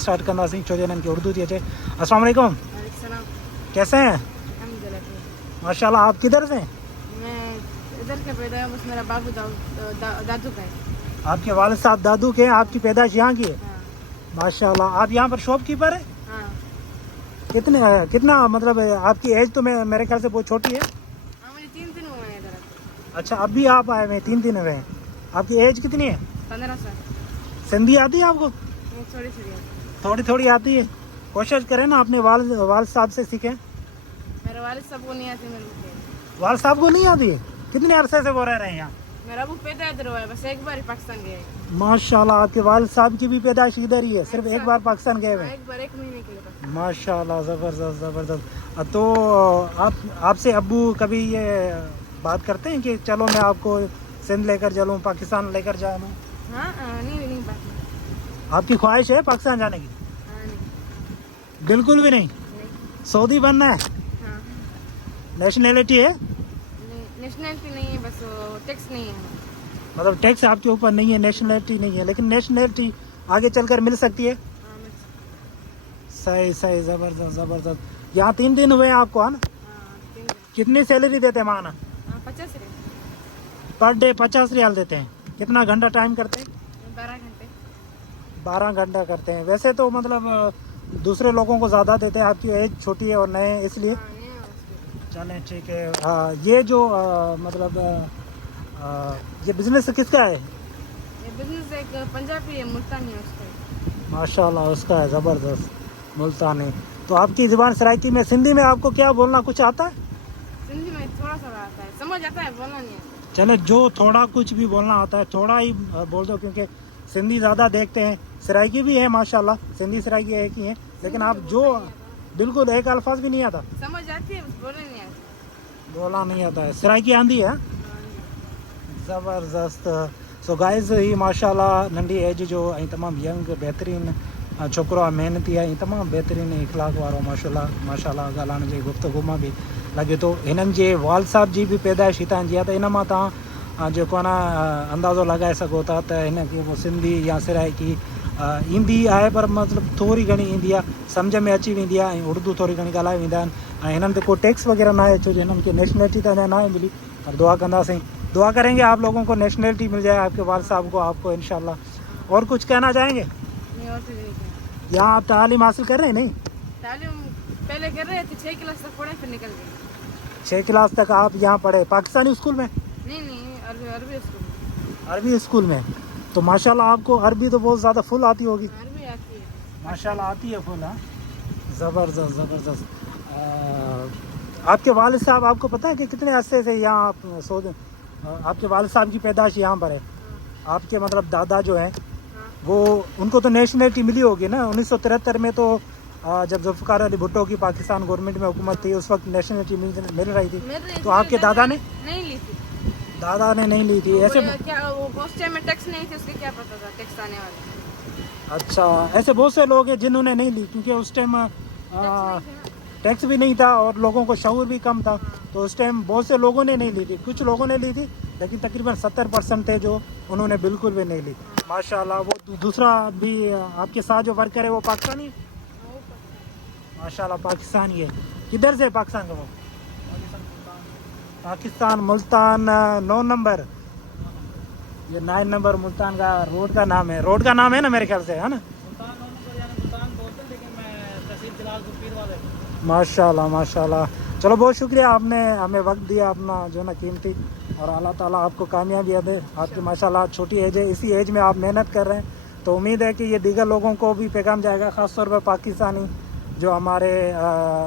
Start करना सिंह चौधरी की उर्दू थी। अस्सलाम वालेकुम, कैसे हैं? माशाल्लाह। आप किधर से? मैं इधर के पैदा हूँ, बस मेरा बाबू दादू का है। आपके वालिद साहब दादू के हैं, आपकी पैदाइश यहाँ की है? हाँ माशाल्लाह। आप यहाँ पर शॉपकीपर है? हाँ कितना मतलब आपकी एज तो मेरे ख्याल से बहुत छोटी है। हाँ, मुझे 3 दिन हुए हैं इधर। अच्छा, अभी आप आए हुए हैं, 3 दिन हुए हैं। आपकी एज कितनी है? 15 साल। सिंधी आती है आपको? वो थोड़ी थोड़ी है। थोड़ी थोड़ी आती है। कोशिश करें ना अपने वालिद साहब से सीखें। मेरे वालिद साहब को नहीं आती मेरे को। वालिद साहब को नहीं आती है? कितने अरसे से वो रह रहे हैं यहाँ? मेरा अबू पैदा इधर हुआ है, बस एक बार ही पाकिस्तान गए हैं। माशाल्लाह। आपके वालिद साहब की भी पैदाइश इधर ही है, सिर्फ एक बार पाकिस्तान गए हुए हैं। एक बार 1 महीने के लिए बस। माशाल्लाह, ज़बरदस्त ज़बरदस्त। तो आपसे अब्बू कभी ये बात करते हैं कि चलो मैं आपको सिंध लेकर चलूँ, पाकिस्तान लेकर जाऊँ? हाँ नहीं बात आपकी ख्वाहिश है पाकिस्तान जाने की? नहीं। बिल्कुल भी नहीं? सऊदी बनना है? हाँ नेशनैलिटी है? नेशनलिटी नहीं है, बस टैक्स नहीं है। मतलब टैक्स आपके ऊपर नहीं है, नेशनैलिटी नहीं है, लेकिन नेशनैलिटी आगे चलकर मिल सकती है। हाँ सही सही, ज़बरदस्त ज़बरदस्त। यहाँ 3 दिन हुए हैं आपको, है ना? 3 दिन। कितनी सैलरी देते हैं माना? 50 रियाल पर डे 50 रियाल देते हैं। कितना घंटा टाइम करते हैं? 12 घंटे। 12 घंटा करते हैं। वैसे तो मतलब दूसरे लोगों को ज़्यादा देते हैं, आपकी एज छोटी है और नए इसलिए। हाँ नहीं है उसके। चलें ठीक है। ये जो मतलब ये बिजनेस किसका है? ये बिजनेस एक पंजाबी है, मुल्तानी है उसका। माशाल्लाह, उसका है। ज़बरदस्त मुल्तानी। तो आपकी ज़ुबान सराइकी में, सिंधी में आपको क्या बोलना कुछ आता है? सिंधी में थोड़ा सा आता है, समझ आता है, बोलना नहीं आता। चले, जो थोड़ा कुछ भी बोलना आता है थोड़ा ही बोल दो, क्योंकि सिंधी ज़्यादा देखते हैं। सराइकी भी है माशाल्लाह, सिंधी सराइकी एक ही है, लेकिन आप जो बिल्कुल एक अल्फाज भी नहीं आता? समझ आती है, बस बोलना नहीं आता। बोला नहीं आता है। सराइकी आंदी है? ज़बरदस्त। सो गाइज़, ही माशाल्लाह नंढी एज जो ऐं तमामु यंग बहितरीन छोकिरो आहे, मेहनती आहे ऐं तमामु बहितरीन इख़लाक़ वारो माशाल्लाह ॻाल्हाइण जे गुफ़्तगू मां बि लॻे थो। हिननि जे वालिद साहब जी बि पैदाइश हितां जी आहे, त इन मां तव्हां जेको आहे न अंदाज़ो लॻाए सघो था त हिनखे वो सिंधी या सराइकी ईंदी आहे, पर मतिलबु थोरी घणी ईंदी आहे, सम्झ में अची वेंदी आहे, ऐं उर्दू थोरी घणी ॻाल्हाए वेंदा आहिनि। ऐं हिननि ते को टैक्स वग़ैरह न आहे, छो जो हिननि खे नेशनैलिटी त अञा न आहे मिली, पर दुआ कंदासीं, दुआ करेंगे आप लोगों को नेशनैलिटी मिल जाए, आपके वालिद साहब को, आपको इंशाल्लाह। और कुछ कहना चाहेंगे? नहीं और तो नहीं क्या। यहाँ आप तालीम हासिल कर रहे हैं? नहीं, तालीम पहले कर रहे थे, 6 क्लास तक पढ़े, फिर निकल गए। 6 क्लास तक आप यहाँ पढ़े पाकिस्तानी स्कूल में? नहीं अरबी स्कूल। अरबी स्कूल में। तो माशाल्लाह आपको अरबी तो बहुत ज़्यादा फुल आती होगी? अरबी आती है माशाल्लाह आती है फुल। हाँ, ज़बरदस्त ज़बरदस्त। आपके वालिद साहब, आपको पता है कि कितने अरसे से यहाँ आप आपके वालिद साहब की पैदाइश यहाँ पर है? आपके मतलब दादा जो हैं वो, उनको तो नेशनलिटी मिली होगी ना 1973 में, तो जब जुल्फ़िकार अली भुट्टो की पाकिस्तान गवर्नमेंट में हुकूमत थी, उस वक्त नेशनलिटी मिल रही थी। तो आपके दादा ने नहीं ली थी। दादा ने नहीं ली थी ऐसे? क्या वो उस टाइम में टैक्स नहीं थी, उसके क्या पता था टैक्स आने वाला। अच्छा, ऐसे बहुत से लोग हैं जिन्होंने नहीं ली, क्योंकि उस टाइम टैक्स भी नहीं था और लोगों को शऊर भी कम था, तो उस टाइम बहुत से लोगों ने नहीं ली थी। कुछ लोगों ने ली थी, लेकिन तकरीबन 70% थे जो उन्होंने बिल्कुल भी नहीं ली। माशाल्लाह। वो दूसरा भी आपके साथ जो वर्कर है वो पाकिस्तानी है? माशाल्लाह पाकिस्तानी है। किधर से पाकिस्तान का? वो पाकिस्तान मुल्तान 9 नंबर, ये 9 नंबर मुल्तान का रोड का नाम है। रोड का नाम है ना मेरे ख्याल से, है ना? माशाल्लाह माशाल्लाह। चलो, बहुत शुक्रिया, आपने हमें वक्त दिया अपना जो ना कीमती, और अल्लाह ताला आपको कामयाबी दे। आपकी माशाल्लाह छोटी एज है, इसी एज में आप मेहनत कर रहे हैं, तो उम्मीद है कि ये दीगर लोगों को भी पैगाम जाएगा, ख़ास तौर पर पाकिस्तानी जो हमारे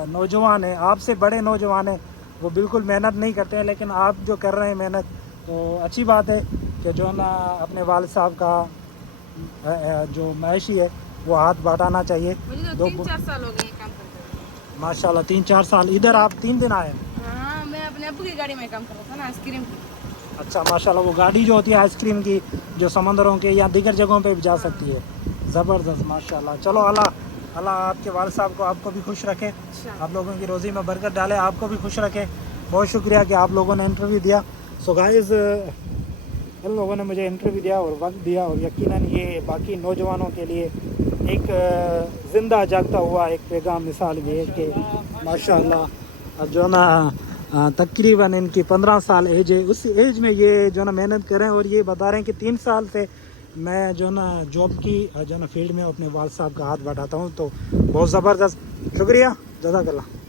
नौजवान हैं, आपसे बड़े नौजवान हैं, वो बिल्कुल मेहनत नहीं करते हैं, लेकिन आप जो कर रहे हैं मेहनत, तो अच्छी बात है कि जो ना अपने वालिद साहब का जो मैशी है वो हाथ बढ़ाना चाहिए। मुझे तो 3-4 साल हो गए काम करते हुए। माशाल्लाह 3-4 साल। इधर आप 3 दिन आए? हाँ, मैं अपने अब्बू की गाड़ी में काम कर रहा था ना, आइसक्रीम की। अच्छा माशाल्लाह, वो गाड़ी जो होती है आइसक्रीम की, जो समंदरों के या दीगर जगहों पे भी जा सकती है। ज़बरदस्त माशाल्लाह। चलो, अल्लाह आपके वालिद साहब को, आपको भी खुश रखे, आप लोगों की रोज़ी में बरकत डाले, आपको भी खुश रखे। बहुत शुक्रिया कि आप लोगों ने इंटरव्यू दिया। सो गाइज़, इन लोगों ने मुझे इंटरव्यू दिया और वक्त दिया, और यकीनन ये बाकी नौजवानों के लिए ایک زندہ جاگتا ہوا ایک پیغام مثال یہ ہے کہ ماشاءاللہ اب جو ہے نا تقریباً ان کی 15 سال ایج ہے. اس ایج میں یہ جو ہے نا محنت کریں اور یہ بتا رہے ہیں کہ 3 سال سے میں جو ہے نا جاب کی جو ہے نا فیلڈ میں اپنے والد صاحب کا ہاتھ بٹاتا ہوں. تو بہت زبردست، شکریہ، جزاک اللہ.